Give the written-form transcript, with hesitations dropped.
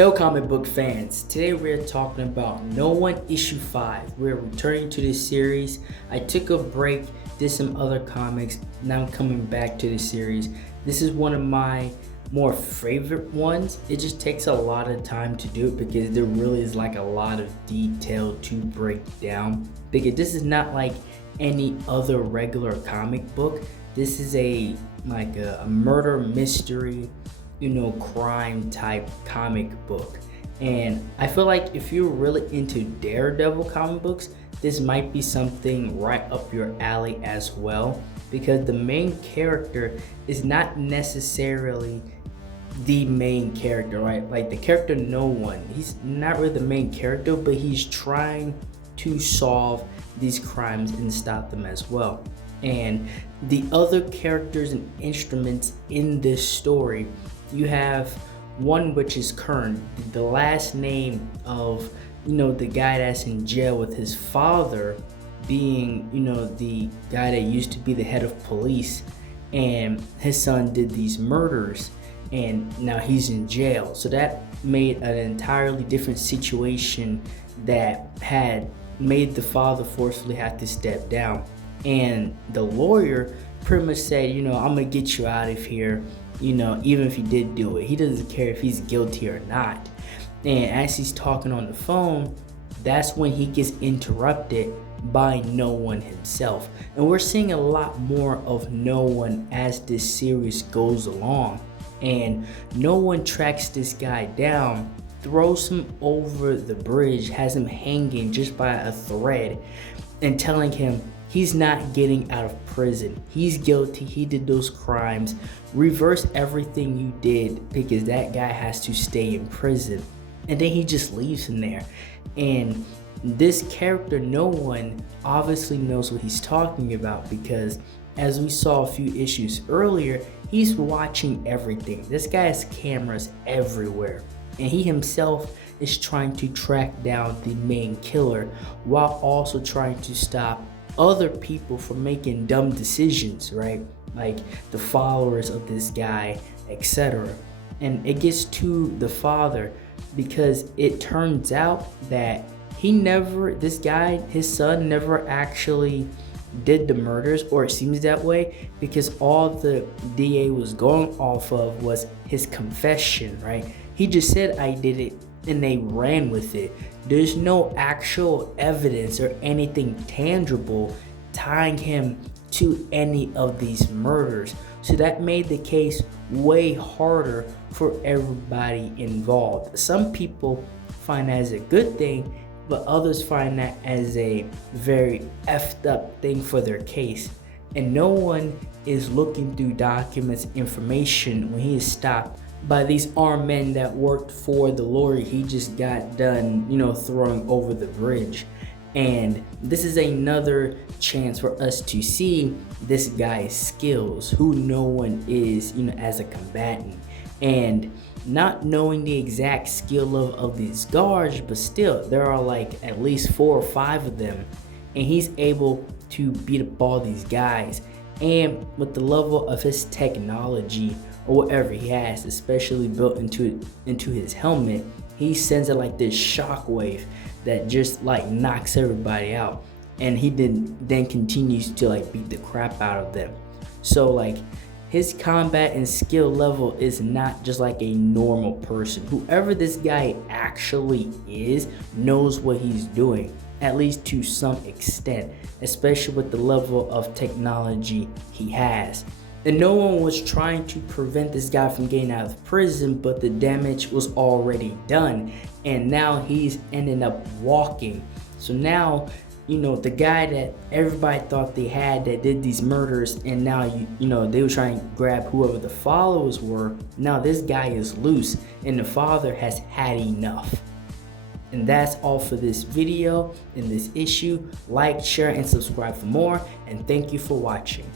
Hello comic book fans, today we're talking about No One Issue 5. We're returning to this series. I took a break, did some other comics, now I'm coming back to the series. This is one of my more favorite ones. It just takes a lot of time to do it because there really is like a lot of detail to break down. Because this is not like any other regular comic book. This is a murder mystery, crime type comic book. And I feel like if you're really into Daredevil comic books, this might be something right up your alley as well, because the main character is not necessarily the main character, right? Like the character No One, he's not really the main character, but he's trying to solve these crimes and stop them as well. And the other characters and instruments in this story, you have one which is Kern, the last name of the guy that's in jail, with his father being the guy that used to be the head of police, and his son did these murders and now he's in jail. So that made an entirely different situation that had made the father forcefully have to step down. And the lawyer pretty much said, I'm gonna get you out of here, even if he did do it. He doesn't care if he's guilty or not. And as he's talking on the phone, that's when he gets interrupted by No One himself. And we're seeing a lot more of No One as this series goes along. And No One tracks this guy down, throws him over the bridge, has him hanging just by a thread, and telling him he's not getting out of prison. He's guilty, he did those crimes. Reverse everything you did because that guy has to stay in prison. And then he just leaves him there. And this character, No One, obviously knows what he's talking about, because as we saw a few issues earlier, he's watching everything. This guy has cameras everywhere. And he himself is trying to track down the main killer while also trying to stop other people from making dumb decisions, right? Like the followers of this guy, etc. And it gets to the father because it turns out that this guy, his son, never actually did the murders, or it seems that way, because all the DA was going off of was his confession, right? He just said, I did it, and they ran with it. There's no actual evidence or anything tangible tying him to any of these murders. So that made the case way harder for everybody involved. Some people find that as a good thing, but others find that as a very effed up thing for their case. And No One is looking through documents, information, when he is stopped by these armed men that worked for the lawyer he just got done, throwing over the bridge. And this is another chance for us to see this guy's skills, who No One is, as a combatant. And not knowing the exact skill level of these guards, but still, there are like at least 4 or 5 of them. And he's able to beat up all these guys. And with the level of his technology, or whatever he has, especially built into his helmet, he sends it like this shockwave that just like knocks everybody out. And he then continues to like beat the crap out of them. So like his combat and skill level is not just like a normal person. Whoever this guy actually is knows what he's doing, at least to some extent, especially with the level of technology he has. And No One was trying to prevent this guy from getting out of prison, but the damage was already done. And now he's ending up walking. So now, the guy that everybody thought they had that did these murders, and now, they were trying to grab whoever the followers were. Now this guy is loose, and the father has had enough. And that's all for this video and this issue. Like, share, and subscribe for more. And thank you for watching.